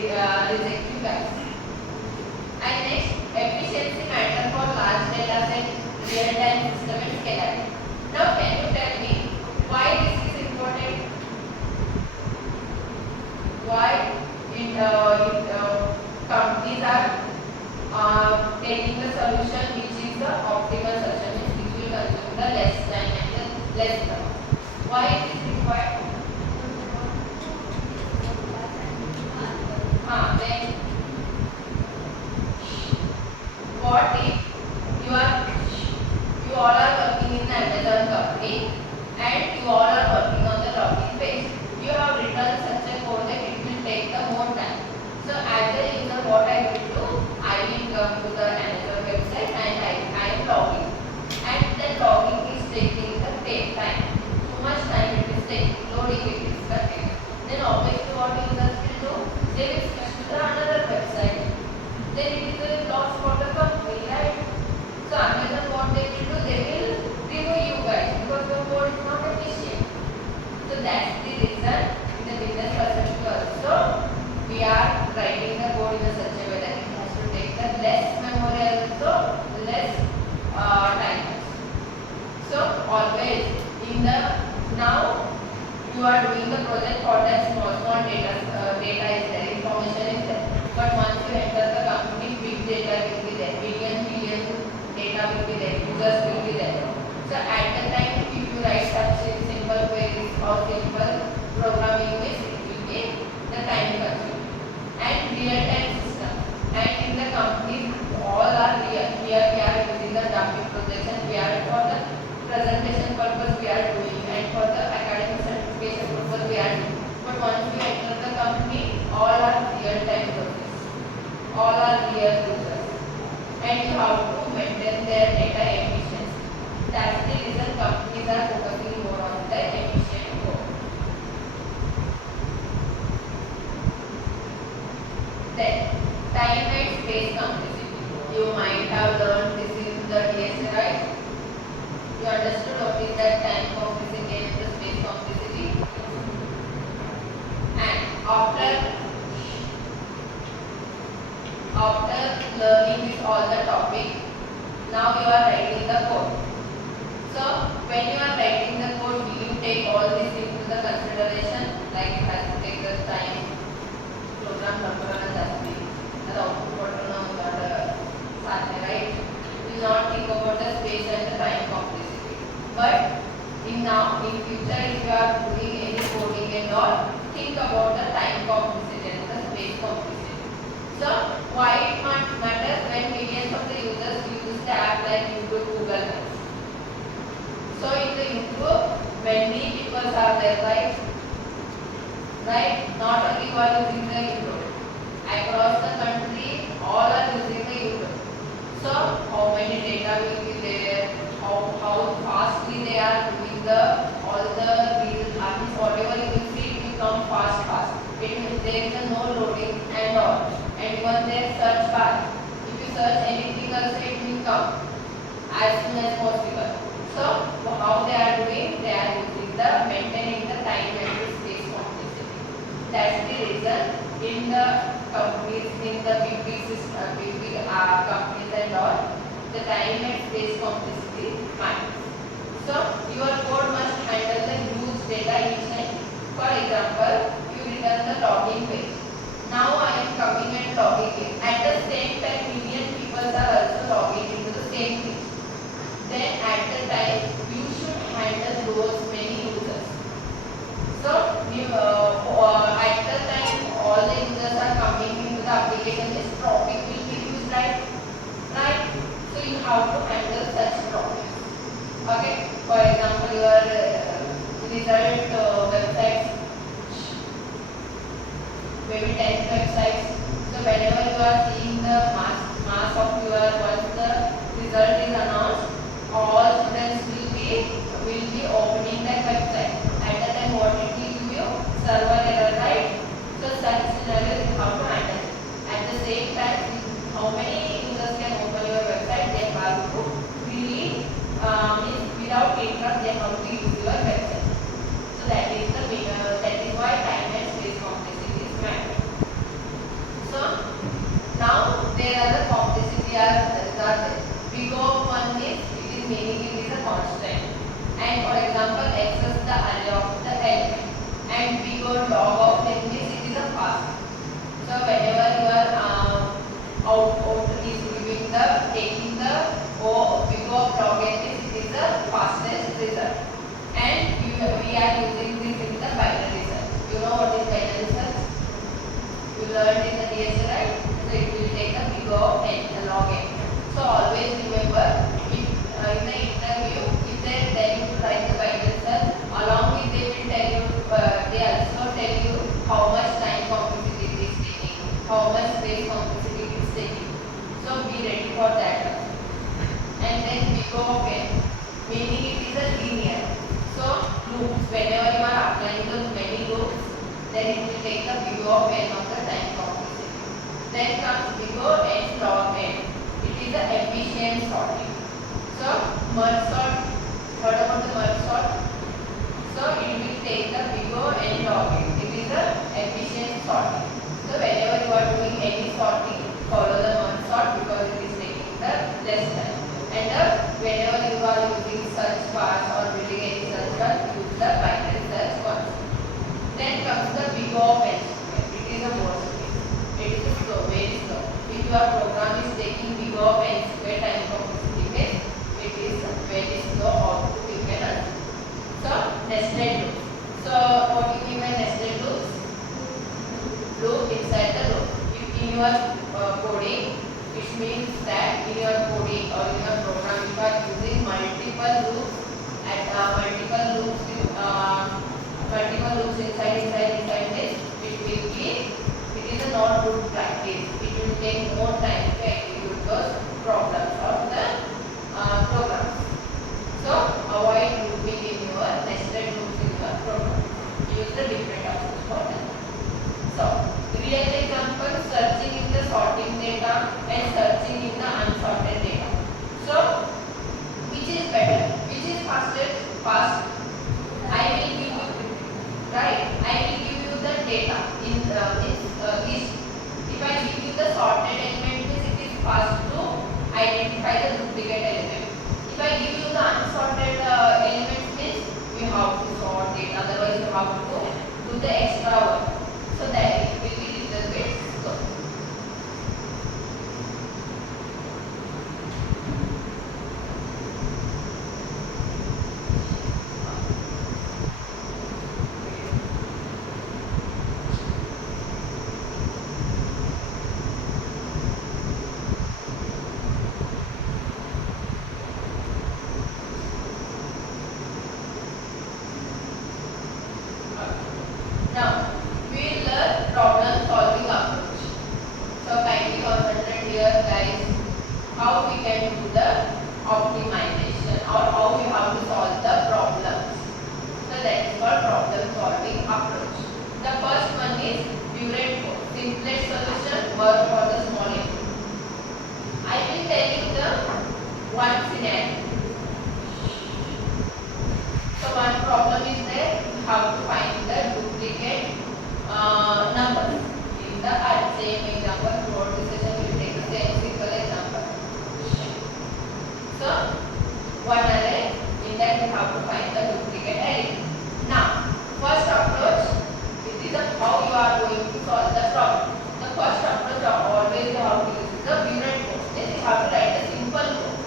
rejective guys. And next, efficiency matter for large data set, real-time system and scalability. Now, can you tell me why this is important? Why companies are taking the solution which is the optimal solution, which will consume the less time and the less power. Why it is required? Then what if you all are working in the Amazon company and you all are working on the login page? You have written such a code that it will take the more time. So as a user, what I will do, I will come to the Amazon website and I am logging. And that logging is taking the time. Too much time it is taking, loading it is the time. Then obviously what users will do, they will switch to the another website. Then it is a loss for the company, right? So Amazon what they will do, they will remove you guys because your code is not efficient. So that's the reason in the business perspective also we are writing the code in such a way that it has to take the less memory, also less time. So always in the now you are doing the project for that small data is there, information is there. But once you enter the company, big data will be there, billion data will be there, users will be there. So at the time, if you write such simple queries or simple programming ways, it will be the time consuming. And real-time system. And in the companies, all are real. Here we are using the dummy projection. We are for the presentation purpose we are doing, and for the academic certification purpose we are doing. But once you enter the company, all are real-time process. All are real users. And you have to maintain their data efficiency. That's the reason companies are focusing more on the efficient code. Then, time and space complexity. You might have learned this in the DSA, right? You understood what is that time complexity and the space complexity. And after learning this all the topic, now you are writing the code. So when you are writing the code, will you take all this into the consideration? Like it has to take the time, program performance has to be the output button on the right? You will not think about the space and the time complexity. But in future, if you are doing any coding and all, think about the time complexity and the space complexity. So why it matters when millions of the users use the app like YouTube, Google Maps. So in the YouTube, many people are there, right? Not only one using the YouTube. Across the country, all are using the YouTube. So how many data will be there? How fastly they are doing all the reels, whatever you will see, it will come fast. There is no loading and all. And even their search bar, if you search anything else, it will come as soon as possible. So how they are doing? They are using maintaining the time and the space complexity. That's the reason in the companies, in the big companies and all, the time and space complexity matters. So your code must handle the huge data each time. For example, you return the login page. Now I am coming and logging in. At the same time, million people are also logging into the same page. Then at the time, you should handle those many users. So at the time, all the users are coming into the application, this traffic will be used, right? So you have to handle such traffic. Okay. For example, your result websites, maybe 10 websites. So whenever you are seeing the mass of your, once the result is announced, all students will be opening that website. At that time, what it will give you? Server error, right? So such scenarios you have to handle. At the same time, how many users can open your website? They have to really without interrupt, they have to use your website. So that is why time and space complexity is matter. then it will take the big of n of the time complexity. Then comes big O n log n. It is the efficient sorting. So merge sort. What about the merge sort? So it will take the big O n log n. It is the efficient sorting. So whenever you are doing any sorting, follow the merge sort because it is taking the less time. And whenever you are using search bars or building any search bar, use the binary search concept. Then comes the big O of n square. It is a more space. It is slow, very slow. If your program is taking big O of n square time complexity base, it is very slow output you can achieve. So nested loop. So what do you mean by nested loops? Loop inside the loop. If in your coding, it means that in your coding or in your program you are using multiple loops at multiple loops inside this. It is a not good practice. It will take more time to execute those problems of the programs. So avoid looping in your nested loops in your program. Use the different approach for that. So real example, searching in the sorting data and searching in the unsorted data. So which is better? Which is faster? Fast. I will give you, right? I will give you the data in list. If I give you the sorted element, it is fast to identify the duplicate element. If I give you the unsorted elements, means you have to sort it. Otherwise, you have to do the extra work. So that it will be little bit slow. Now we will learn problem solving approach. So kindly concentrate here guys, how we can do the optimization or how we have to solve the problems. So that is called problem solving approach. The first one is Burette code, simplest solution, work for the small input. I will tell you the one scenario. So one problem is there, you have to find the duplicate numbers. In the same example, throughout the session we will take the same simple example. So one array, in that we have to find the duplicate element. Now, first approach, this is how you are going to solve the problem. The first approach always you have to use the Burette code. This you have to write a simple code.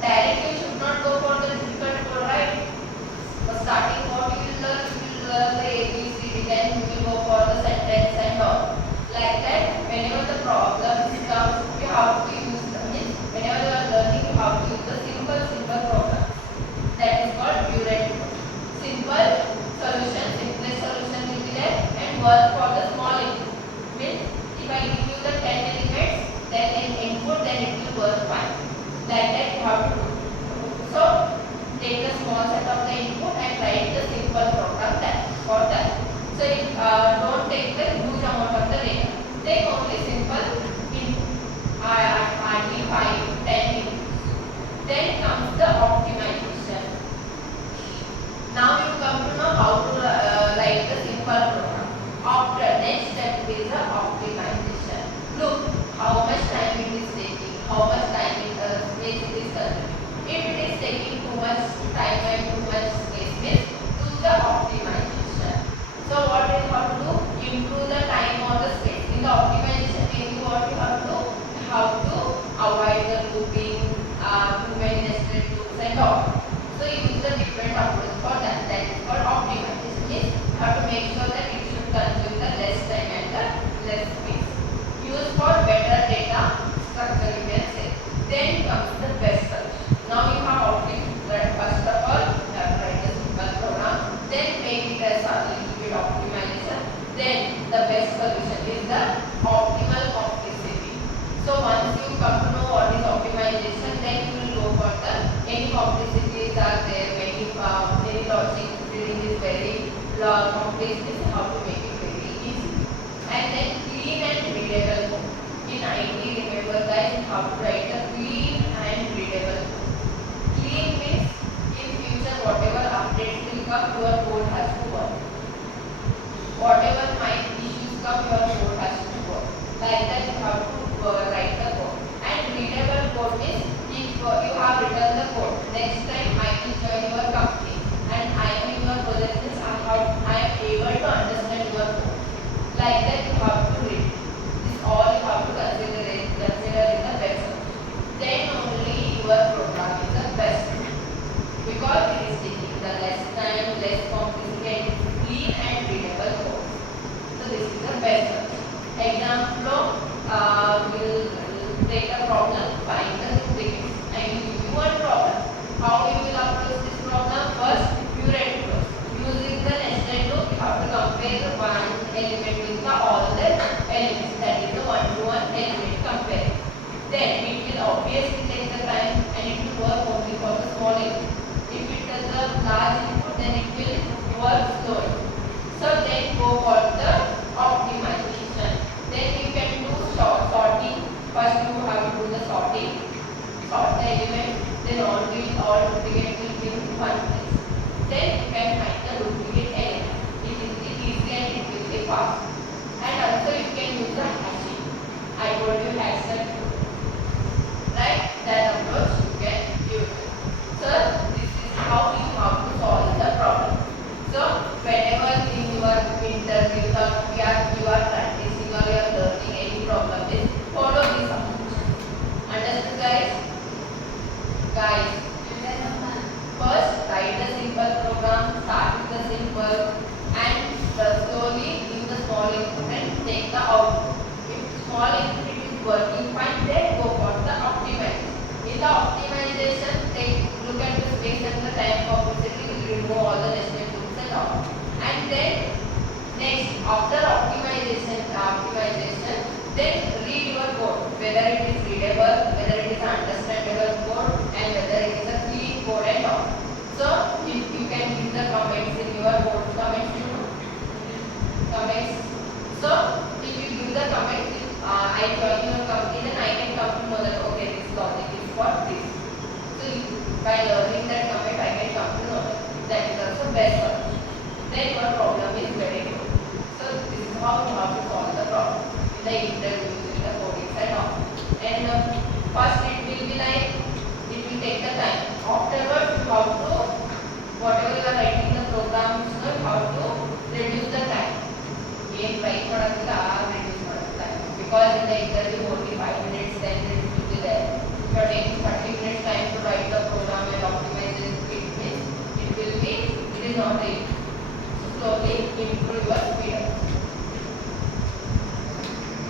Directly you should not go for the difficult code, right? For starting what you will learn the ABCD, then you will go for the sentence and all. Like that, whenever the problem comes, you have to use the means. Whenever you are learning, you have to use the simple program. That is called Burette code. Simple solution, simplest solution will be there, and work for the small input. Means if I give you the 10 elements, then in input, then it will work fine. Like that you have to do. So take the small set of the input and write the simple program for that. So don't take the huge amount of the data. Take only simple input. Hardly 5 to 10 inputs. Then comes the optimization. Now you come to know how to write the simple program. After next step is the optimization. Look how much time it is taking, how much time space it is consuming. If it is taking too much time and too much space, means do the optimization. So what you have to do? Improve the time or the space. In the optimization, mainly what you have to do? You have to avoid the looping, too many nested loops and all. So use the different approach for that. That is called optimization. Means you have to make sure that it should consume the less time and the less space. Use for better data structure, you can say. Then comes the best solution. Now you have outlined that first of all, you have to write a simple program, then make it as a little bit optimization. Then the best solution is the optimal complexity. So once you come to know what is optimization, then you will go for the any complexities are there, many logic reading is very complex is how to make it very easy. And then clean and readable code. In IT, remember guys how to write a clean and readable code. Clean means in future whatever updates will come, your code has to work. Whatever might issues come, your code has to work. Like that you have to write the code. And readable code means if you have written the code, next time I will join your company and I am in your project means I am able to understand your code. Like that you have to read. This all you have to consider in the best. Then only your program is the best. Because it is taking the less time, less complexity, clean and readable code. So this is the best. Example will take a problem, find the duplicates. I will give you one problem. How you will approach this problem? First, purate close. Using the nested loop, you have to compare one element with the all the elements. That is the one-to-one element compare. Then it will obviously take the time and it will work only for the small input. If it has a large input, then it will work slowly. So then go for the optimization. Then you can do sorting. First you have to do the sorting. Sort the element. Then all duplicate will be in one place. Then you can find the duplicate element. It will be easy and it will be fast. And also you can use the hashing. I told you hash that. Right? That approach you can use. So this is how you have to solve the problem. So whenever in your interview or you are practicing or you are learning any problem, is follow this approach. Understood guys? Guys, first write the simple program, start with the simple and slowly use the small input and take the output. If small input is working fine, then go for the optimization. In the optimization, look at the space and the time complexity, will remove all the nested loops and all. And then next, after optimization, then read your code, whether it is readable, whether it is understandable code, and whether it is a clean code and all. So if you can use the comments in your code, comments. So if you use the comments, I join your company, then I can come to know that okay, this logic is for this. So by learning that comment, I can come to know that is also best solution. Then your problem is very good. So this is how you have to solve the problem in the interview, in the coding and all. And first it will be like, it will take the time. Afterwards you have to, whatever you are writing the program, you have to reduce the time. Reduce time. Because in the interview only 5 minutes, 10 minutes will be there. If you are taking 30 minutes time to write the program and optimize it, it is not easy. Slowly improve your speed.